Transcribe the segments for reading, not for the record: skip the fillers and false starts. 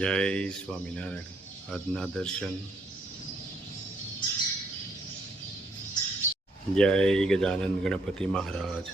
જય સ્વામિનારાયણ. આજના દર્શન. જય ગજાનંદ ગણપતિ મહારાજ.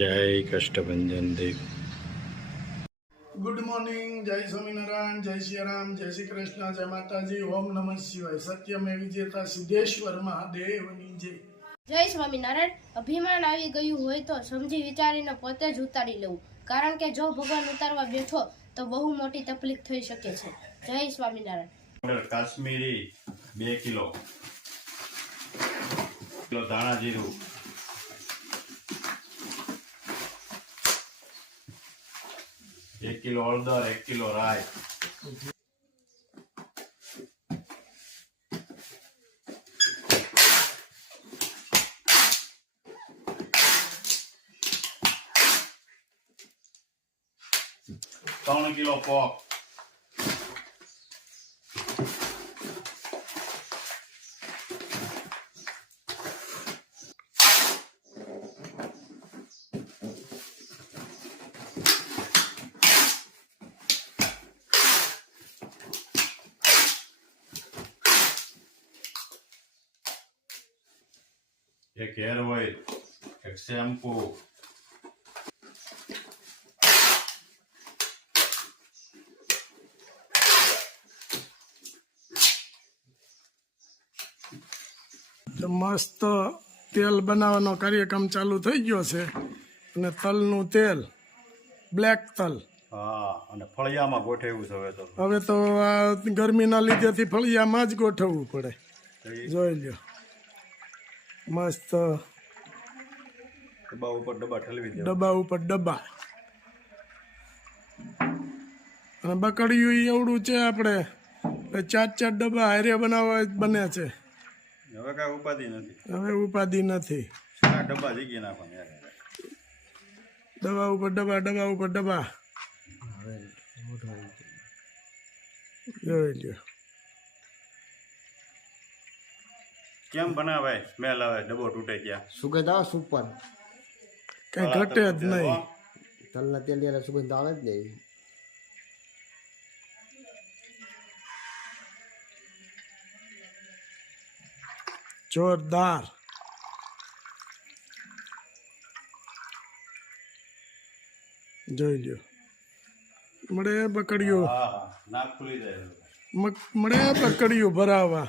જય કષ્ટભંજન દેવ. Good morning. જય સ્વામિનારાયણ, જય શ્રી રામ, જય શ્રી કૃષ્ણ, જય માતાજી, ઓમ નમઃ શિવાય. સત્યમે વિજેતા સિદ્ધેશ્વર મહાદેવની જય. જય સ્વામિનારાયણ. અભિમાન આવી ગયું હોય તો સમજી વિચારીને પોતે જ ઉતારી લેવું, કારણ કે જો ભગવાન ઉતારવા બેઠો તો બહુ મોટી તકલીફ થઈ શકે છે. જય સ્વામિનારાયણ. કાશ્મીરી 2 કિલો, ધાણા જીરું, 1 કિલો હળદર, 1 કિલો રાઈ, ત્રણ કિલો પોક, એક હેર ઓઇલ, એક શેમ્પુ, તો મસ્ત તેલ બનાવવાનો કાર્યક્રમ ચાલુ થઈ ગયો છે. અને તલનું તેલ, બ્લેક તલ. હા, અને ફળિયામાં ગોઠવ્યું છે હવે તો આ ગરમીના લીધેથી ફળિયામાં જ ગોઠવવું પડે. જોઈ લ્યો, મસ્ત ડબ્બા ઉપર ડબ્બા ઠલવી દે, ડબ્બા ઉપર ડબ્બા. અને બકડિયું એવડું છે, આપણે 4 ડબ્બા હારે બનાવવા બને છે. હવે કઈ ઉપાધિ નથી. હવે ઉપાધિ નથી. ડબ્બા જગ્યા નાખવાના, ડબ્બા ઉપર ડબ્બા, ડબ્બા ઉપર ડબ્બા. જોઈ લ્યો કેમ બનાવાય? સ્મેલ આવે, ડબ્બો તૂટે ગયા. સુગંધ આવે સુપર. કઈ ઘટે જ નહીં. તલના તેલ યાર સુગંધ આવે જ નહીં. જોરદાર. જોઈ લ્યો, મળે બકડીયું, નાક ખુલી જાય. મળે બકડીયું ભરાવા.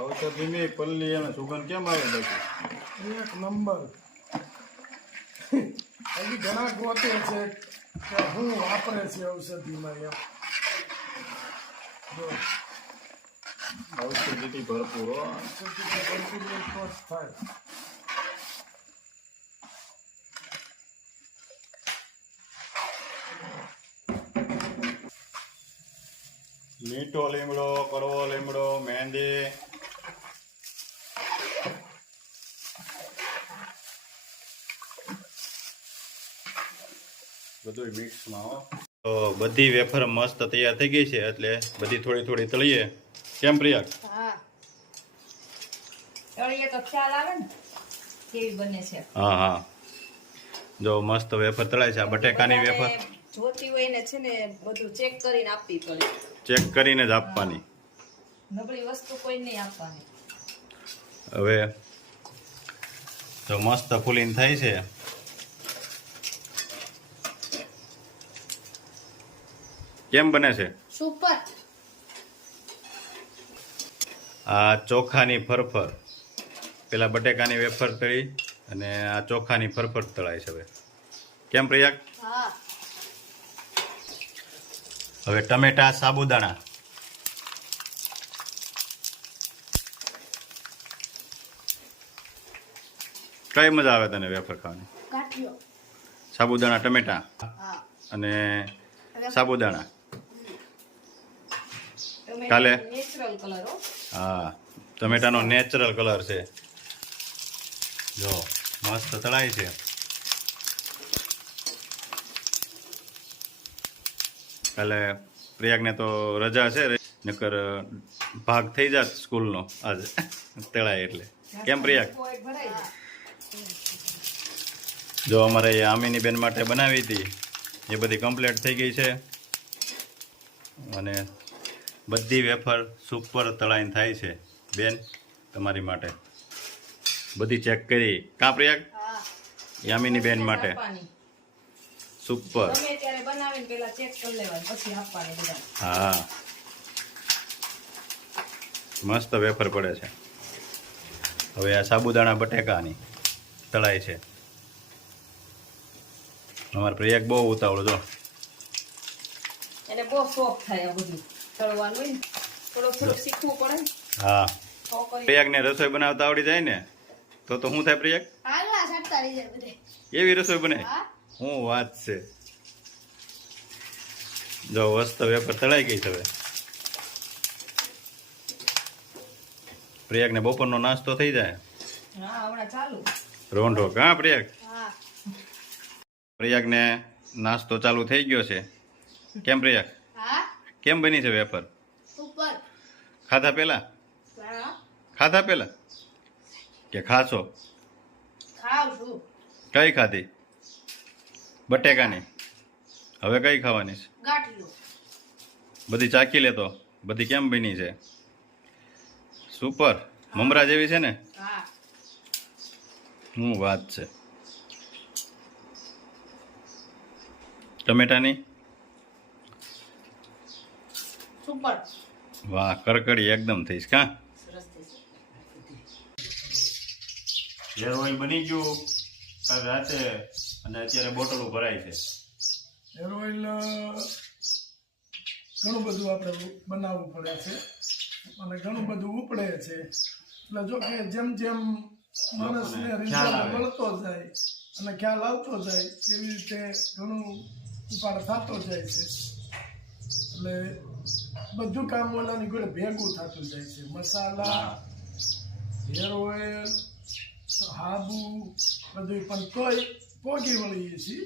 ઔષધ ધીમી પલ્લી અને સુગંધ કેમ આવે? એક નંબર. હજી ઘણા ગોતે છે કે હું વાપરે છે ઔષધિમાં. ઔષધિથી ભરપૂર હો. થાય. મીઠો લીમડો, કડવો લીમડો, મહેંદી, બધું મિક્સમાં હો. તો બધી વેફર મસ્ત તૈયાર થઈ ગઈ છે, એટલે બધી થોડી થોડી તળીએ. કેમ પ્રિયા? હા, તળીએ તો ખ્યાલ આવે ને કેવી બને છે. હા હા, જો મસ્ત વેફર તળાય છે. આ બટેકાની વેફર જોતી હોય ને છે ને બધું ચેક કરીને આપવી પડે. ચેક કરીને જ આપવાની. નબળી વસ્તુ કોઈ નહીં આપવાની. હવે તો મસ્ત ફૂલીને થાય છે. કેમ બને છે? સુપર. આ ચોખાની ફરફર. પેલા બટેકાની વેફર તળી અને આ ચોખાની ફરફર તળાય છે. હવે કેમ પ્રયાગ? હા. હવે ટમેટા, સાબુદાણા, કઈ મજા આવે તને વેફર ખાવાની? કાઠિયો. સાબુદાણા, ટમેટા હા. અને સાબુદાણા. ટમેટાનો કાલે? નેચરલ કલર હો. હા, ટમેટાનો નેચરલ કલર છે. જો મસ્ત તળાય છે. કાલે પ્રયાગને તો રજા છે, નકર ભાગ થઈ જાત સ્કૂલનો આજે તેળાય એટલે. કેમ પ્રિયા? પોઈન્ટ ભરાઈ જાય. જો અમારે એ આમીની બેન માટે બનાવી હતી એ બધી કમ્પ્લીટ થઈ ગઈ છે અને બધી વેફર સુપર તળાઈને થાય છે બેન તમારી માટે બધી ચેક કરી કા પ્રિયા? હા યામીની બેન માટે આપવાની. સુપર. ગમે ત્યારે બનાવીને પેલા ચેક કરી લેવાનું પછી આપવાની બધા. હા મસ્ત વેફર પડે છે. હવે આ સાબુદાણા બટેકાની તળાય છે. અમારે પ્રયાગ બહુ ઉતાવળો જો એને બહુ સોફ્ટ થાય આ બધું તળવાનું હોય ને થોડું શીખવું પડે ને. હા તો કરી પ્રયાગને રસોઈ બનાવતા આવડી જાય ને તો શું થાય પ્રયાગ? આગલા સાટતા રહી જાય બધે. એવી રસોઈ બને હા શું વાત છે. જો મસ્ત વેફર તળાઈ ગઈ છે. હવે પ્રયાગને બપોરનો નાસ્તો થઈ જાય. હા હમણાં ચાલુ. રોંઢો કા પ્રયાગ? હા પ્રયાગને નાસ્તો ચાલુ થઈ ગયો છે. કેમ પ્રયાગ? હા કેમ બની છે વેફર? સુપર. ખાધા પેલા? હા ખાધા પેલા કે ખાશો? ખાવ છું. કઈ ખાધી? બટેકાની. હવે કઈ ખાવાની છે? ગાંઠિયો. બધી ચાખી લેતો. બધી કેમ બની છે? સુપર. મમરા જેવી છે ને? હા શું વાત છે. ટમેટાની? સુપર. વાહ કરકડી એકદમ થઈશ કા? સરસ થઈ છે. હેર ઓઇલ બની ગયું કાલ રાતે અને અત્યારે બોટલો ભરાય છે. હેર ઓઇલ ઘણું બધું આપણે બનાવવું પડે છે અને ઘણું બધું ઉપડે છે. એટલે જો કે જેમ જેમ માણસને ખ્યાલ રિઝલ્ટ આવે. મળતો જાય અને ખ્યાલ આવતો જાય એવી રીતે ઘણું ઉપાડ થતો જાય છે. એટલે બધું કામ ઓલાની જોડે ભેગું થતું જાય છે. મસાલા, હેર ઓઇલ, સાબુ બધું પણ તોય પોગી વળીએ છીએ.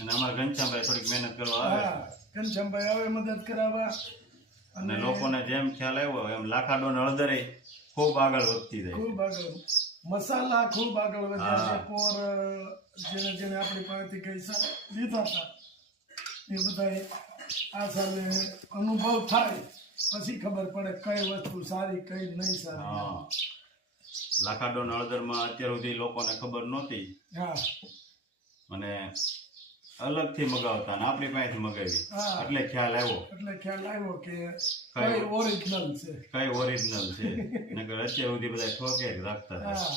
અને અમારા ઘનશ્યામભાઈ થોડીક મહેનત કરવા આવે હા ઘનશ્યામભાઈ આવે મદદ કરાવવા અને લોકોને જેમ ખ્યાલ આવ્યો એમ લાખાડો ને હળદરે ખૂબ આગળ વધતી જાય. ખૂબ આગળ મસાલા ખૂબ આગળ વધ્યા છે. હા. પોર જેને જેને આપણી પાસેથી પૈસા લીધા હતા એ બધા આ સામે અનુભવ થાય પછી ખબર પડે કઈ વસ્તુ સારી કઈ નહીં સારી. હા લાખાડો ને હળદરમાં અત્યાર સુધી લોકોને ખબર નહોતી હા અને અલગથી મગાવતા ને આપણી પાસેથી મગાવી હા. એટલે ખ્યાલ આવ્યો એટલે ખ્યાલ આવ્યો કે કઈ કઈ ઓરિજિનલ છે. કઈ ઓરિજિનલ છે. નકર અત્યાર સુધી બધા ઠોકે જ રાખતા હતા. હા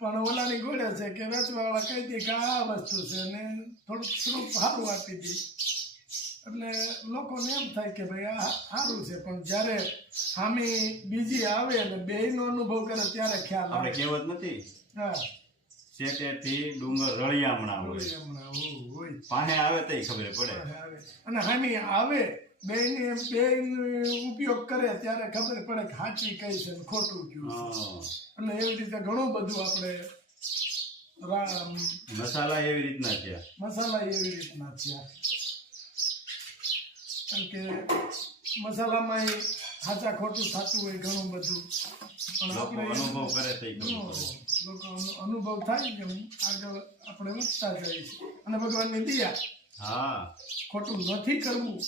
પણ ઓલાની ગોળે છે કે વેચવાવાળા કહી દે કે આ વસ્તુ છે ને થોડુંક સ્વરૂપ સારું આપી દે એટલે લોકોને એમ થાય કે ભાઈ આ સારું છે. પણ જ્યારે ખામી બીજી આવે અને બેયનો અનુભવ કરે ત્યારે ખ્યાલ આપણે આવે. કહેવત નથી હા શેટેથી ડુંગર રળિયામણા હોય હોય હમણાં હોય પાસે આવે તો ખબર પડે. આવે અને ખામી આવે બેયને ઉપયોગ કરે ત્યારે ખબર પડે કે સાચી કઈ છે ને ખોટું કયું છે. હા. એટલે એવી રીતે ઘણું બધું આપણે મસાલા એવી રીતના છે. મસાલા એવી રીતના છે. કારણ કે મસાલામાં સાચા ખોટું થતું હોય ઘણું બધું પણ લોકો આપણે અનુભવ કરે તો ખબર પડે. લોકો અનુભવ થાય કે આગળ આપણે વધતા જાય છે અને ભગવાનની દયા હા ખોટું નથી કરવું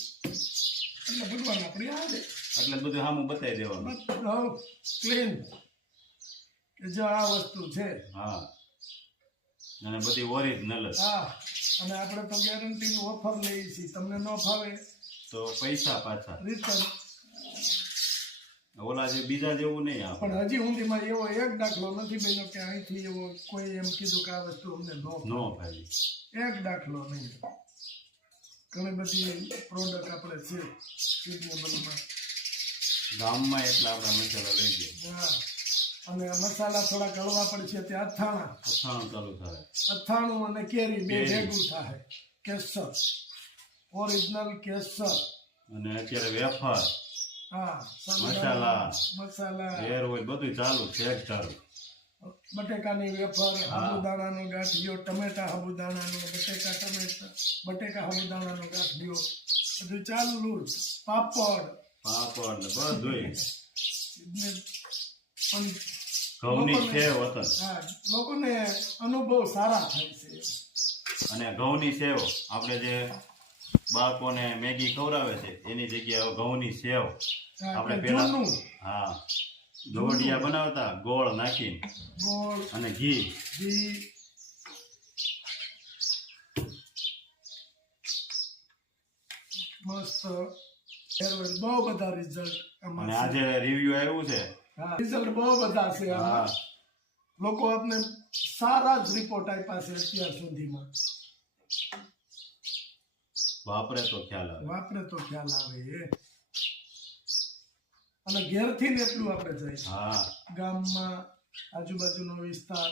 એટલે ભગવાન આપણી આવે એટલે બધું સામું બતાવી દેવાનું. બધું ક્લીન કે જો આ વસ્તુ છે. હા અને બધી ઓરિજિનલ જ. હા અને આપણે તો ગેરંટીનું ઓફર લઈએ છીએ. તમને ન ફાવે તો પૈસા પાછા. રિટર્ન. ઓલા જે બીજા જેવું નહીં આપણે. પણ હજી ઊંડીમાં એવો એક દાખલો નથી બન્યો કે અહીંથી એવો કોઈ એમ કીધું કે આ વસ્તુ અમને ન નો ભાઈ એક દાખલો નહીં. ઘણી બધી પ્રોડક્ટ આપણે છે રિઝનેબલમાં. ગામમાં એટલા આપણા મસાલા લઈ ગયા. હા અને મસાલા થોડાક હળવા પડશે તે અથાણા. અથાણું ચાલુ થાય. અથાણું અને કેરી બે કેરી. ભેગું થાય. કેસર ઓરિજિનલ કેસર. અને અત્યારે વેફર હા મસાલા. મસાલા હેર ઓઇલ બધું ચાલુ છે જ ચાલુ. બટેકાની વેફર, હા. સાબુદાણાનો ગાંઠિયો, ટમેટા સાબુદાણાનો, બટેકા સાબુદાણાનો ગાંઠિયો બધું ચાલુ જ. પાપડ પાપડ ને બધુંય. ને પણ ઘઉંની લોકોને- સેવ વતન હા, લોકોને અનુભવ સારા થાય છે. અને ઘઉંની સેવ આપણે જે બાળકોને મેગી ખવડાવે છે એની જગ્યાએ હવે ઘઉંની સેવ હા, આપણે કે પેલા જૂનું હા દોડિયા બનાવતા ગોળ નાખીને ગોળ અને ઘી ઘી મસ્ત બહુ બધા રિઝલ્ટ અને આજે રિવ્યુ આવ્યું છે રિઝલ્ટ બહુ બધા છે હા આમાં. લોકો આપણે સારા જ રિપોર્ટ આપ્યા છે અત્યાર સુધીમાં. વાપરે તો ખ્યાલ આવે વાપરે તો ખ્યાલ આવે અને ઘેરથી ને એટલું આપણે જાય હા ગામમાં આજુબાજુનો વિસ્તાર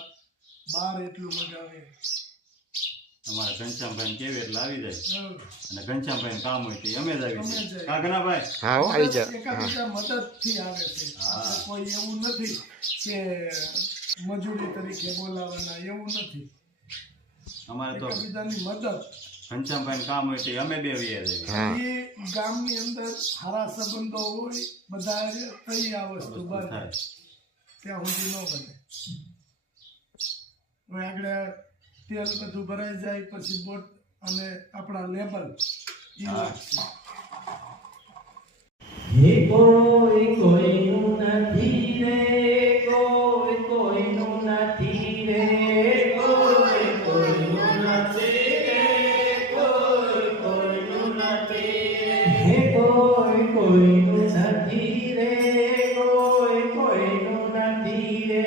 બહાર એટલું મગાવે. અમારે ઘનશ્યામભાઈ કેવી એટલે આવી જાય હમ. અને ઘનશ્યામભાઈ કામ હોય તો અમે જ આવી અમે જ જાય આવી. કા ઘનાભાઈ હા હો, આવી જા એકાબીજા મદદથી આવે છે. હા. કોઈ એવું નથી કે મજૂરી તરીકે બોલાવાના, એવું નથી. અમારે તો એકાબીજાની મદદ. ઘનશ્યામભાઈ કામ હોય તો અમે બે વીએ જાય હા એ ગામની અંદર સારા સંબંધો હોય બધા કઈ આ વસ્તુ વસ્તુ બને થાય ત્યાં સુધી ન બને. હવે આગળ તેલ બધું ભરાઈ જાય પછી બોટ અને આપણા લેબલ ઈ હા. લાગશે. હે કોઈ કોઈનું નથી રે, કોઈ કોઈનું નથી રે, કોઈ કોઈનું નથી રે, કોઈ કોઈનું નથી રે. હે કોઈ કોઈનું નથી રે, કોઈ કોઈનું નથી રે,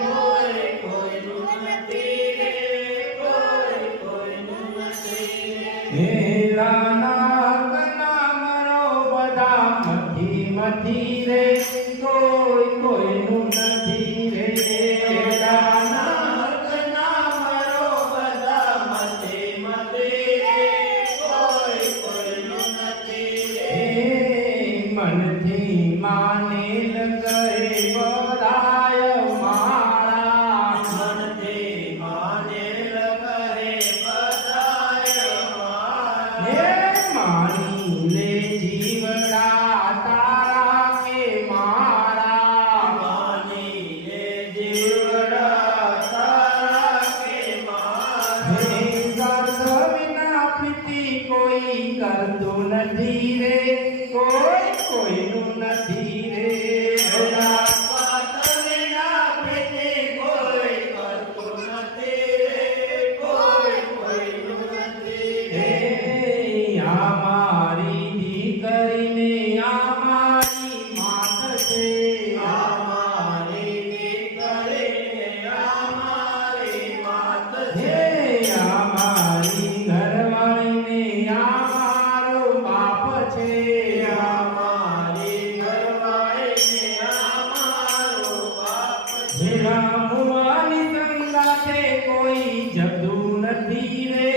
કોઈ કોઈનું નથી રે, કોઈ કોઈનું નથી રે. હે રાના કના મરો બધા મથી રે, કોઈ કોઈનું નથી રે. રાના કના મરો બધા મથી રે, કોઈ કોઈનું નથી રે. મનથી માનેલ ગયે બધાય મારા, મનથી માનેલ કરે બધાય મારા. હે માની લે જીવડા તારા કે મારા, માની લે જીવડા તારા કે મારા. હે સર્વ વિના પ્રીતિ કોઈ કરતું નથી રે, કોઈ કોઈનું નથી રે. સ્વાર્થ વિના પ્રીતિ કોઈ કરતું નથી રે, કોઈ કોઈનું નથી રે. આ મારી દીકરીને આ મારી માત છે, આ મારી દીકરીને આ મારી માત છે. આ મારી ઘરવાળીને આ મારો બાપ છે, આ મારી ઘરવાળીને આ મારો બાપ છે. મુવાની સંગાથે કોઈ જતું નથી રે,